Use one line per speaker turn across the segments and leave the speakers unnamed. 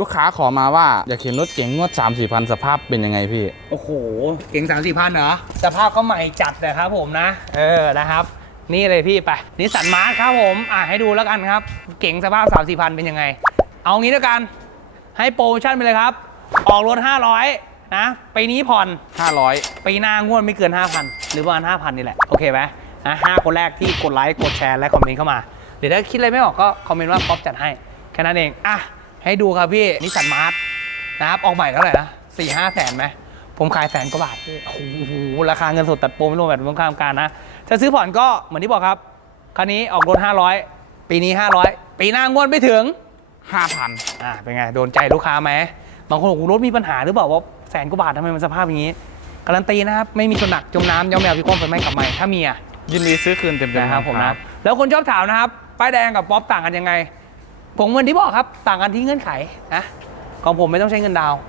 ลูกค้าขอมาว่าอยากเห็นรถเก๋งงวด 3 4พันสภาพเป็นยังไงพี่
โอ้โห เก่งสามสี่พันเหรอ สภาพก็ใหม่จัดนะครับผมนะ เออ นะครับ นี่เลยพี่ไปนิสสันมาร์ครับผม อะให้ดูแล้วกันครับ เก่งสภาพ3 4พันเป็นยังไง เอางี้แล้วกัน ให้โปรโมชั่นไปเลยครับ ออกรถ 500 นะปีนี้ผ่อน
500
ปีหน้างวดไม่เกิน 5,000 หรือประมาณ5,000 นี่แหละ โอเคไหมนะห้าคนแรกที่กดไลค์ กดแชร์ และคอมเมนต์เข้ามา เดี๋ยวถ้าคิดอะไรไม่ออกก็คอมเมนต์ว่าป๊อปจัดให้ แค่นั้นเอง อะ ให้ดูครับพี่นิสสันมาร์ทนะครับออกใหม่เท่าไหร่นะสี่ห้าแสนไหมผมขายแสนกว่าบาทพี่โอ้โหราคาเงินสดตัดโปรไม่รวมแบบรวมค่าทำการนะจะซื้อผ่อนก็เหมือนที่บอกครับคันนี้ออกรถ500 ปีนี้ 500 ปีหน้างวดไม่ถึง
5,000
อ่าเป็นไงโดนใจลูกค้าไหมบางคนบอกรถมีปัญหาหรือเปล่าว่าแสนกว่าบาททำไมมันสภาพอย่างนี้ การันตีนะครับ ไม่มีชนหนักจมน้ำย้อมแมวพิความไฟไหม้กลับใหม่ถ้ามีอะ
ยินดีซื้อคืนเต็มๆ
นะครับผมนะแล้วคนชอบถามนะครับป้ายแดงกับป๊อปต่างกันยังไง ผมเหมือนที่บอกครับ ต่างกันที่เงื่อนไขนะของผมไม่ต้องใช้เงินดาวน์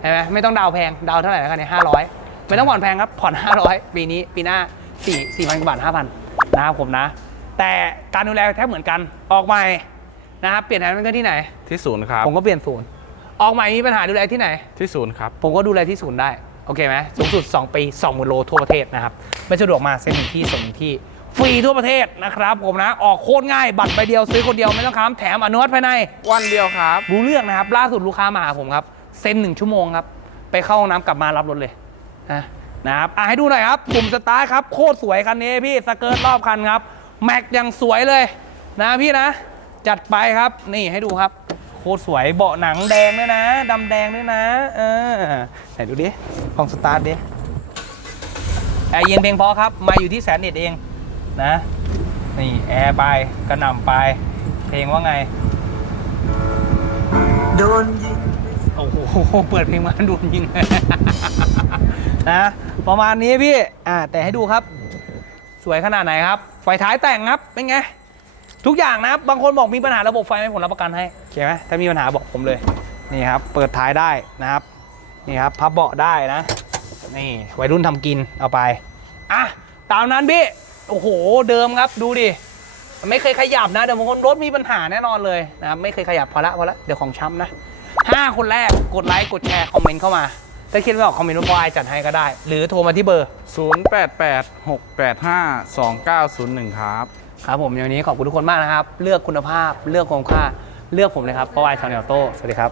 ใช่ไหมไม่ต้องดาวน์แพงดาวน์เท่าไหร่แล้วกันเนี่ยห้าร้อยไม่ต้องผ่อนแพงครับผ่อน 500 ปีนี้ปีหน้า4 4 0 0 0กว่าบาท5,000นะครับผมนะ แต่การดูแลแทบเหมือนกันออกใหม่นะครับเปลี่ยนแทนเป็นที่ไหน
ที่ศูนย์ครับ
ผมก็เปลี่ยนศูนย์ออกใหม่มีปัญหาดูแลที่ไหน
ที่ศูนย์ครับ
ผมก็ดูแลที่ศูนย์ได้ โอเคไหมสูงสุด 2 ปี2หมื่นโลทั่วประเทศนะครับ ไม่สะดวกมาเซ็นถึงที่ส่งถึงที่ ฟรีทั่วประเทศนะครับผมนะ ออกโคตรง่ายบัตรใบเดียวซื้อคนเดียวไม่ต้องค้ำแถมอนุมัติภายใน
วันเดียวครับ
รู้เรื่องนะครับ ล่าสุดลูกค้ามาหาผมครับ เซ็นหนึ่งชั่วโมงครับ ไปเข้าห้องน้ำกลับมารับรถเลยนะนะครับอะให้ดูหน่อยครับปุ่มสตาร์ทครับ โคตรสวยคันนี้พี่สเกิร์ตรอบคันครับแม็กยังสวยเลยนะพี่นะ จัดไปครับนี่ให้ดูครับ โคตรสวยเบาะหนังแดงด้วยนะดำแดงด้วยนะเออไหนดูดิลองสตาร์ทดิแอร์เย็นเพียงพอครับ มาอยู่ที่แสนเน็ตเอง นะ นี่แอร์ไปกระหน่ำไป เพลงว่าไง
โดนยิง
โอ้โหเปิดเพลงมาดูยิงนะประมาณนี้พี่อ่าแต่ให้ดูครับ สวยขนาดไหนครับ ไฟท้ายแต่งครับเป็นไงทุกอย่างนะครับบางคนบอกมีปัญหาระบบไฟไหมผมรับประกันให้โอเคไหมถ้ามีปัญหาบอกผมเลยนี่ครับ เปิดท้ายได้นะครับนี่ครับพับเบาะได้นะ นี่วัยรุ่นทำกินเอาไปอะตามนั้นพี่ โอ้โหเดิมครับดูดิไม่เคยขยับนะเดี๋ยวบางคนรถมีปัญหาแน่นอนเลยนะครับไม่เคยขยับพอละพอละเดี๋ยวของช้ำนะห้าคนแรกกดไลค์กดแชร์คอมเมนต์เข้ามา ถ้าคิดไม่ออกคอมเมนต์ว่าพอไอจัดให้ก็ได้ หรือโทรมาที่เบอร์
088 685 2901 ครับ
ครับผมอย่างนี้ขอบคุณทุกคนมากนะครับ เลือกคุณภาพเลือกคุณค่า เลือกผมเลยครับเพราะไอชาวเนลโต้สวัสดีครับ